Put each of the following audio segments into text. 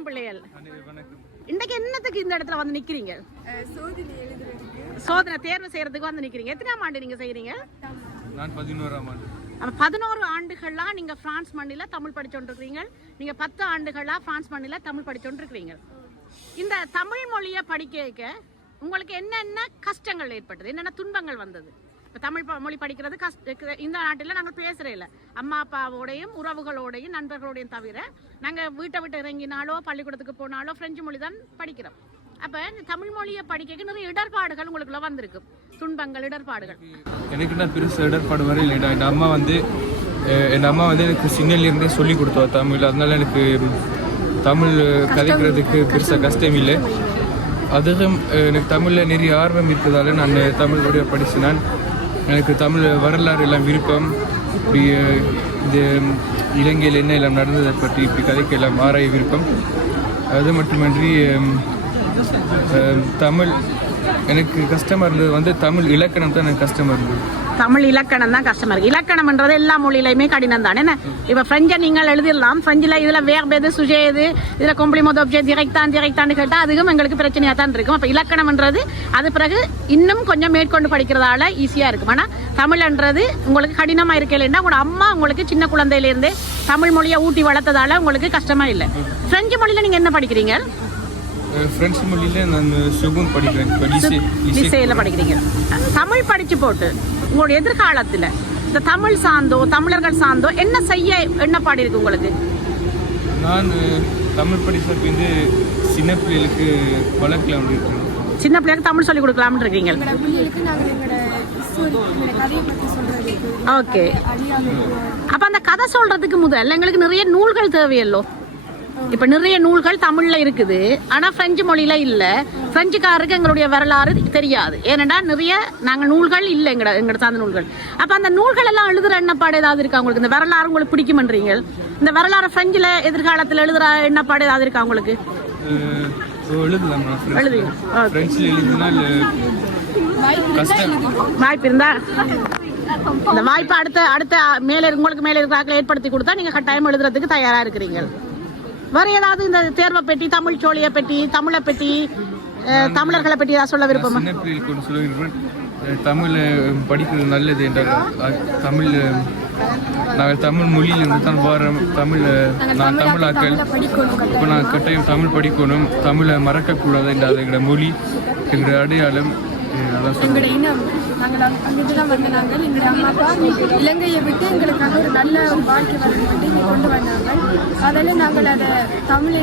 வணக்கம் பிள்ளைகள். இன்னைக்கு என்னத்துக்கு இந்த இடத்துல வந்து நிக்கிறீங்க? சோதனை தேர்வு செய்யறதுக்கு வந்து நிக்கிறீங்க. எத்தனாம் ஆண்டு நீங்க செய்யறீங்க? நான் 11ஆம் ஆண்டு. 11 ஆண்டுகளா நீங்க பிரான்ஸ் மண்ணில தமிழ் படிச்சோண்டிருக்கீங்க. நீங்க 10 ஆண்டுகளா பிரான்ஸ் மண்ணில தமிழ் படிச்சோண்டிருக்கீங்க. இந்த தமிழ் மொழியை படிக்க உங்களுக்கு என்னென்ன கஷ்டங்கள் ஏற்பட்டது, என்னென்ன துன்பங்கள் வந்தது? இப்போ தமிழ் மொழி படிக்கிறது இந்த நாட்டில் நாங்கள் பேசுகிறே இல்லை. அம்மா அப்பாவோடையும் உறவுகளோடையும் நண்பர்களோடையும் தவிர நாங்கள் வீட்டை விட்டு இறங்கினாலோ பள்ளிக்கூடத்துக்கு போனாலோ ஃப்ரெஞ்சு மொழி தான் படிக்கிறோம். அப்போ இந்த தமிழ் மொழியை படிக்க நிறைய இடர்பாடுகள் உங்களுக்குள்ள வந்திருக்கு, துன்பங்கள், இடர்பாடுகள். எனக்கு நான் பெருசு இடர்பாடு வரை இல்லை. என் அம்மா வந்து எனக்கு சின்னலேருந்தே சொல்லி கொடுத்தா தமிழ். அதனால எனக்கு தமிழ் கதைக்கிறதுக்கு பெருசாக கஷ்டம் இல்லை. அதுவும் எனக்கு தமிழில் நிறைய ஆர்வம் இருக்கிறதால நான் தமிழ் வழியாக படிச்சினான். எனக்கு தமிழ் வரலாறு எல்லாம் விருப்பம். இப்படி இந்த இலங்கையில் என்ன எல்லாம் நடந்ததை பற்றி இப்படி கதைக்கு எல்லாம் ஆராய விருப்பம். அது மட்டுமின்றி தமிழ் எனக்கு கஷ்டமாக இருந்தது வந்து தமிழ் இலக்கணம் தான் எனக்கு கஷ்டமாக இருந்தது. தமிழ் இலக்கணம் தான் கஷ்டமா இருக்கு. இலக்கணம்ன்றது எல்லா மொழியிலையுமே கடினம் தானே. என்ன இப்போ ஃப்ரெஞ்சை நீங்கள் எழுதிடலாம், ஃப்ரெஞ்சில் இதில் வேர்ப் எது, சுஜே எது, இதில் கொம்ப்ளிமெண்ட் ஆப்ஜெக்ட் டிரெக்டான்னு கேட்டால் அதுவும் எங்களுக்கு பிரச்சனையாக தான் இருக்கும். அப்போ இலக்கணம்ன்றது அது பிறகு இன்னும் கொஞ்சம் மேற்கொண்டு படிக்கிறதால ஈஸியாக இருக்கும். ஆனால் தமிழ்ன்றது உங்களுக்கு கடினமாக இருக்கலைன்னா உங்களோட அம்மா உங்களுக்கு சின்ன குழந்தையிலேருந்தே தமிழ் மொழியை ஊட்டி வளர்த்ததால உங்களுக்கு கஷ்டமாக இல்லை. ஃப்ரெஞ்சு மொழியில் நீங்கள் என்ன படிக்கிறீங்க? பிரெஞ்சு மொழியில் நான் சுகம் படிக்கிறேன், லிசேயில் படிக்கிறீங்க. தமிழ் படித்து போட்டு உங்களோட எதிர்காலத்தில் இந்த தமிழ் சார்ந்தோ தமிழர்கள் சார்ந்தோ என்ன செய்ய எண்ணப்பாடு இருக்கு உங்களுக்கு? நான் தமிழ் படித்தது சின்ன பிள்ளைகளுக்கு வளர்க்கலாம் இருக்கேன். சின்ன பிள்ளைகளுக்கு தமிழ் சொல்லி கொடுக்கலாம்னு இருக்கீங்க. ஓகே. அப்போ அந்த கதை சொல்றதுக்கு முதல்ல எங்களுக்கு நிறைய நூல்கள் தேவையல்லோ. இப்போ நிறைய நூல்கள் தமிழில் இருக்குது, ஆனால் ஃப்ரெஞ்சு மொழியில் இல்லை. ஃப்ரெஞ்சுக்காரருக்கு எங்களுடைய வரலாறு தெரியாது. ஏன்னா நிறைய நாங்கள் நூல்கள் இல்லை எங்களோட சார்ந்த நூல்கள். அப்போ அந்த நூல்கள் எல்லாம் எழுதுகிற எண்ணப்பாடு ஏதாவது இருக்கா உங்களுக்கு? இந்த வரலாறு உங்களுக்கு பிடிக்குமன்றீங்க, இந்த வரலாறு ஃப்ரெஞ்சில் எதிர்காலத்தில் எழுதுகிற எண்ணப்பாடு ஏதாவது இருக்கா உங்களுக்கு? வாய்ப்பு இருந்தா இந்த வாய்ப்பை அடுத்த மேலே உங்களுக்கு மேலே இருக்கிற ஏற்படுத்தி கொடுத்தா நீங்கள் கட்டாயம் எழுதுறதுக்கு தயாராக இருக்கிறீங்க. வேற ஏதாவது இந்த தேர்வை பற்றி, தமிழ் சோழியை பற்றி, தமிழை பற்றி, தமிழர்களை பற்றி ஏதாவது சொல்ல விருப்பமா? தமிழ் படிக்கிறது நல்லது என்றால் நாங்கள் தமிழ் மொழியிலிருந்து தான் வரோம். நான் தமிழாக்கள். இப்போ நான் கட்டாயம் தமிழ் படிக்கணும், தமிழை மறக்கக்கூடாது என்ற எங்களோட மொழி, எங்களோட அடையாளம். எங்களோட இனம், நாங்கள் அங்கிட்டு தான் வந்து நாங்கள் எங்களுடைய அம்மா அப்பா இலங்கையை விட்டு எங்களுக்காக ஒரு நல்ல வாழ்க்கை வரணும்ட்டு இங்கே கொண்டு வந்தாங்க. அதில் நாங்கள் அதை தமிழை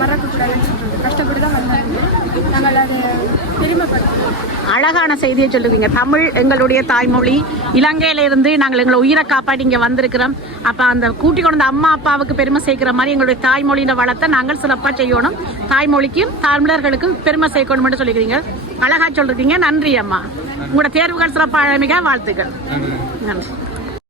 மறக்கக்கூடாதுன்னு சொல்கிறது கஷ்டப்பட்டு தான் வந்தாங்க. நாங்கள் அதை பெருமைப்படுத்துவோம். அழகான செய்தியை சொல்லுவீங்க. தமிழ் எங்களுடைய தாய்மொழி. இலங்கையிலிருந்து நாங்கள் எங்களை உயிரை காப்பாற்றி இங்கே வந்திருக்கிறோம். அப்போ அந்த கூட்டி கொண்ட அம்மா அப்பாவுக்கு பெருமை சேர்க்கிற மாதிரி எங்களுடைய தாய்மொழியின் வளத்தை நாங்கள் சிறப்பாக செய்யணும். தாய்மொழிக்கும் தமிழர்களுக்கும் பெருமை சேர்க்கணும்னு சொல்லிக்கிறீங்க. அழகா சொல்றீங்க. நன்றி அம்மா. உங்களோட தேர்வுகள் சிறப்பாக வாழ்த்துக்கள். நன்றி.